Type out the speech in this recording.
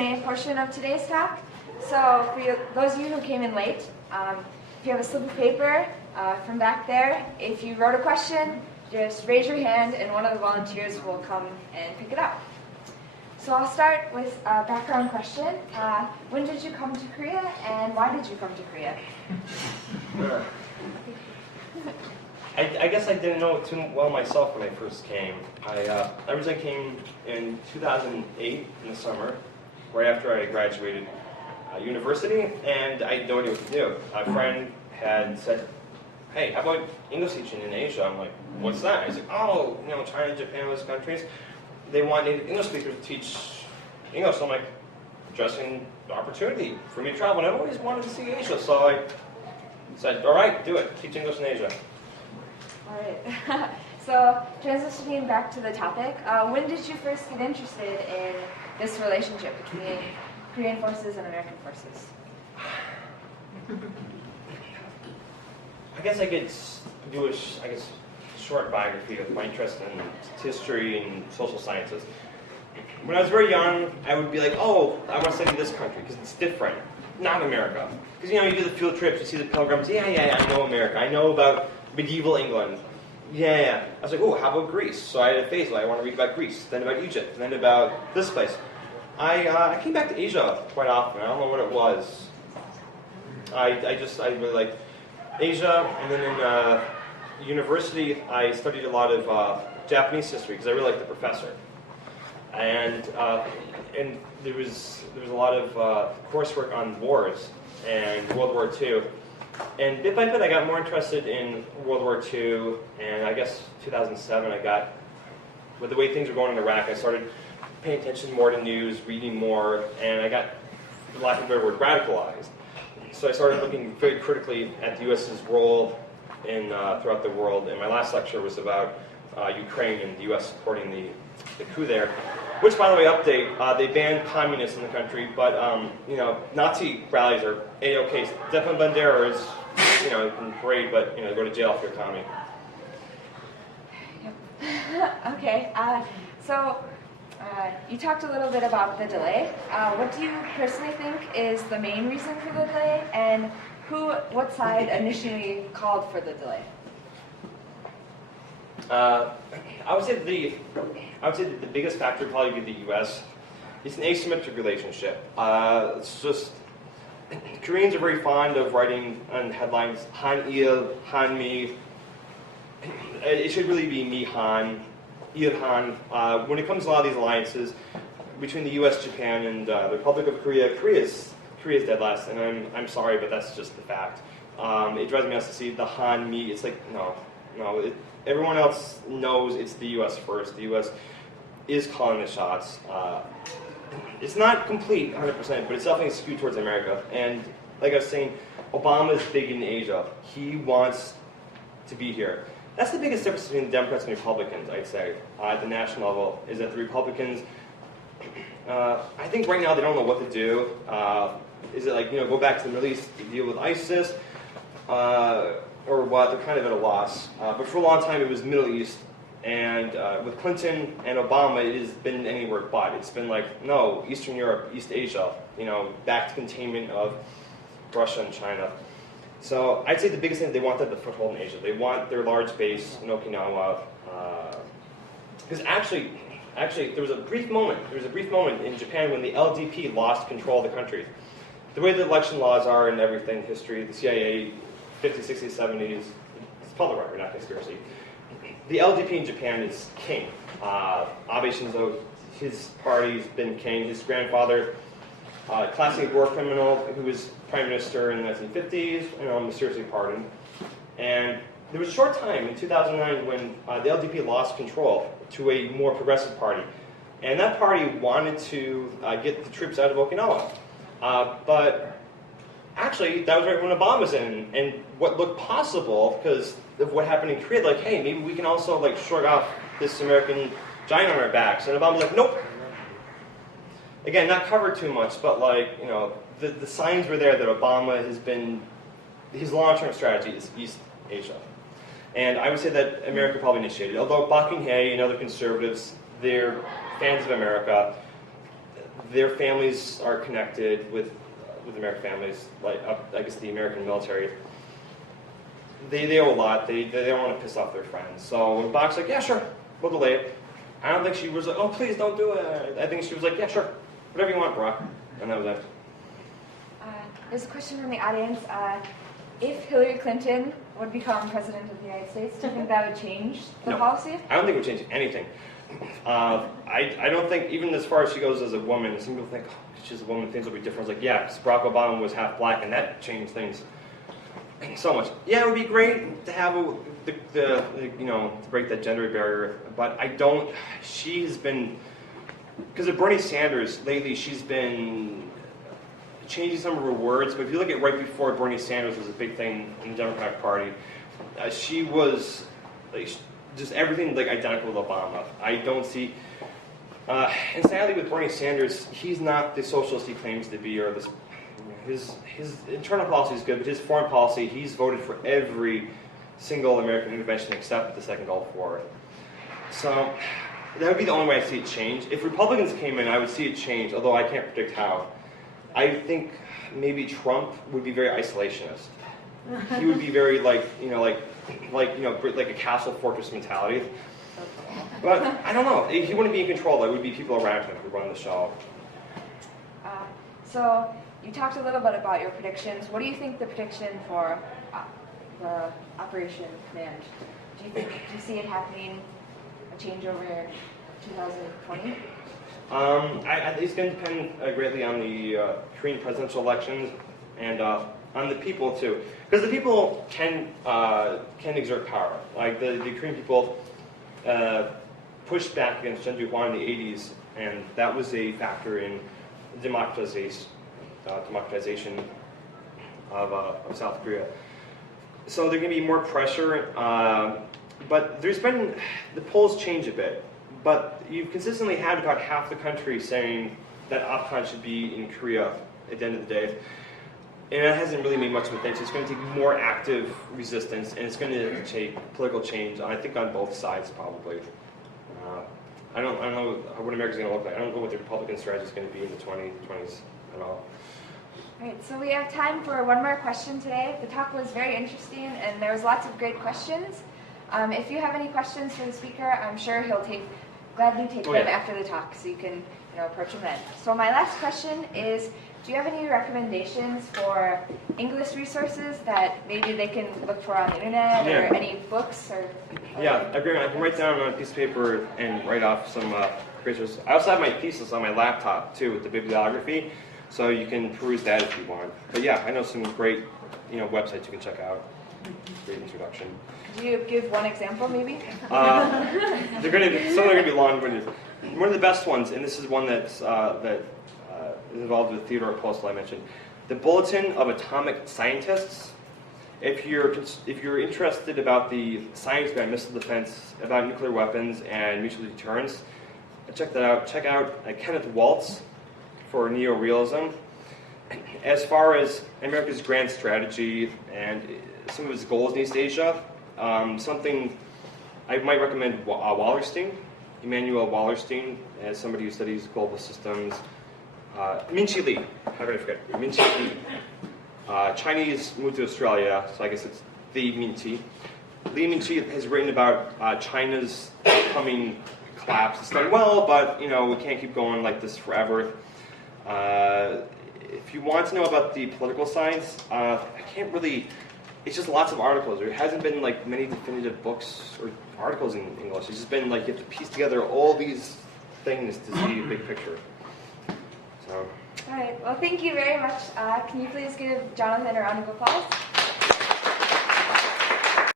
Portion of today's talk. So for those of you who came in late, if you have a slip of paper from back there, if you wrote a question, just raise your hand and one of the volunteers will come and pick it up. So I'll start with a background question. When did you come to Korea and why did you come to Korea? I guess I didn't know it too well myself when I first came. I originally came in 2008 in the summer, right after I graduated university, and I had no idea what to do. A friend had said, "Hey, how about English teaching in Asia?" I'm like, "What's that?" He's like, "Oh, China, Japan, those countries, they want native English speakers to teach English." So I'm like, interesting opportunity for me to travel, and I've always wanted to see Asia, so I said, "All right, do it. Teach English in Asia." All right. So transitioning back to the topic, when did you first get interested in this relationship between Korean forces and American forces? I guess I could do a short biography of my interest in history and social sciences. When I was very young, I would be like, "Oh, I want to study this country because it's different, not America." Because you do the field trips, you see the pilgrims. Yeah, I know America. I know about medieval England. Yeah. I was like, "Oh, how about Greece?" So I had a phase where I want to read about Greece, then about Egypt, then about this place. I came back to Asia quite often. I don't know what it was. I really liked Asia, and then in university I studied a lot of Japanese history because I really liked the professor. And there was a lot of coursework on wars and World War II. And bit by bit I got more interested in World War II, and I guess 2007 with the way things were going in Iraq, I started paying attention more to news, reading more, and I got, for lack of a better word, radicalized. So I started looking very critically at the U.S.'s role throughout the world, and my last lecture was about Ukraine and the U.S. supporting the coup there. Which, by the way, update, they banned communists in the country, but, Nazi rallies are A-OK. Stepan Bandera is, you can parade, but, go to jail if you're a commie. Yep. Okay, so you talked a little bit about the delay. What do you personally think is the main reason for the delay, and what side initially called for the delay? I would say that the biggest factor would probably be the U.S. It's an asymmetric relationship. It's just Koreans are very fond of writing on headlines Han-il, Han-mi. It should really be Mi-han, Il-han. When it comes to a lot of these alliances between the U.S., Japan, and the Republic of Korea, Korea's dead last, and I'm sorry, but that's just the fact. It drives me nuts to see the Han-mi. It's like, no. Everyone else knows it's the U.S. first. The U.S. is calling the shots. It's not complete 100%, but it's definitely skewed towards America. And like I was saying, Obama's big in Asia. He wants to be here. That's the biggest difference between the Democrats and Republicans, I'd say, at the national level, is that the Republicans, I think right now they don't know what to do. Is it like, go back to the Middle East to deal with ISIS? Or what? They're kind of at a loss. But for a long time it was Middle East. And with Clinton and Obama, it has been anywhere but. It's been like, no, Eastern Europe, East Asia, back to containment of Russia and China. So I'd say the biggest thing, they want the foothold in Asia. They want their large base in Okinawa. Because actually, there was a brief moment in Japan when the LDP lost control of the country. The way the election laws are and everything, history, the CIA, 50s, 60s, 70s, it's public record, not conspiracy. The LDP in Japan is king. Abe Shinzo, his party's been king. His grandfather, classic war criminal who was prime minister in the 1950s, mysteriously pardoned. And there was a short time in 2009 when the LDP lost control to a more progressive party. And that party wanted to get the troops out of Okinawa. But actually, that was right when Obama was in, and what looked possible, because of what happened in Korea, like, hey, maybe we can also, shrug off this American giant on our backs. And Obama was like, nope. Again, not covered too much, but, the signs were there that Obama his long-term strategy is East Asia. And I would say that America probably initiated it. Although Park Geun-hye and other conservatives, they're fans of America. their families are connected with American families, like I guess the American military. They owe a lot. They don't want to piss off their friends. So when Bach's like, yeah, sure, we'll delay it. I don't think she was like, oh, please don't do it. I think she was like, yeah, sure, whatever you want, Brock. And that was it. There's a question from the audience. If Hillary Clinton would become president of the United States, do you think that would change the policy? I don't think it would change anything. I don't think, even as far as she goes as a woman, some people think, oh, she's a woman, things will be different. It's like, yeah, because Barack Obama was half black, and that changed things so much. Yeah, it would be great to have to break that gender barrier, but I don't. She's been, because of Bernie Sanders lately, she's been changing some of her words. But if you look at right before Bernie Sanders was a big thing in the Democratic Party, she was like just everything like identical with Obama. I don't see. And sadly, with Bernie Sanders, he's not the socialist he claims to be, or this. His internal policy is good, but his foreign policy, he's voted for every single American intervention except the Second Gulf War. So that would be the only way I see it change. If Republicans came in, I would see it change, although I can't predict how. I think maybe Trump would be very isolationist. He would be very like a castle fortress mentality. But I don't know. He wouldn't be in control. It would be people around him who run the show. So you talked a little bit about your predictions. What do you think the prediction for the Operation Command? Do you see it happening, a changeover in 2020? It's going to depend greatly on the Korean presidential elections and on the people too, because the people can exert power. Like the Korean people pushed back against Chun Doo-hwan in the 80s, and that was a factor in democratization of South Korea. So there's going to be more pressure, but there's been, the polls change a bit, but you've consistently had about half the country saying that OPCON should be in Korea at the end of the day. And it hasn't really made much of a thing, so it's going to take more active resistance, and it's going to take political change, I think, on both sides, probably. I don't know what America's going to look like. I don't know what the Republican strategy is going to be in the 2020s at all. All right, so we have time for one more question today. The talk was very interesting, and there was lots of great questions. If you have any questions for the speaker, I'm sure he'll gladly take them after the talk, so you can approach him then. So my last question is, do you have any recommendations for English resources that maybe they can look for on the internet, or any books? Yeah, I can write down on a piece of paper and write off some resources. I also have my thesis on my laptop, too, with the bibliography, so you can peruse that if you want. But yeah, I know some great websites you can check out. Great introduction. Could you give one example, maybe? Some are going to be long-winded. One of the best ones, and this is one that's is involved with Theodore Postel, I mentioned, the Bulletin of Atomic Scientists. If you're interested about the science behind missile defense, about nuclear weapons and mutual deterrence, check that out. Check out Kenneth Waltz for neorealism. As far as America's grand strategy and some of its goals in East Asia, something I might recommend Wallerstein, Emmanuel Wallerstein, as somebody who studies global systems. Min-Chi Lee, how could I forget? Min-Chi Lee. Chinese moved to Australia, so I guess it's the Min-Chi. Li Min-Chi has written about China's upcoming collapse. It's done well, but we can't keep going like this forever. If you want to know about the political science, I can't really. It's just lots of articles. There hasn't been like many definitive books or articles in English. It's just been like you have to piece together all these things to see a big picture. So. All right. Well, thank you very much. Can you please give Jonathan a round of applause?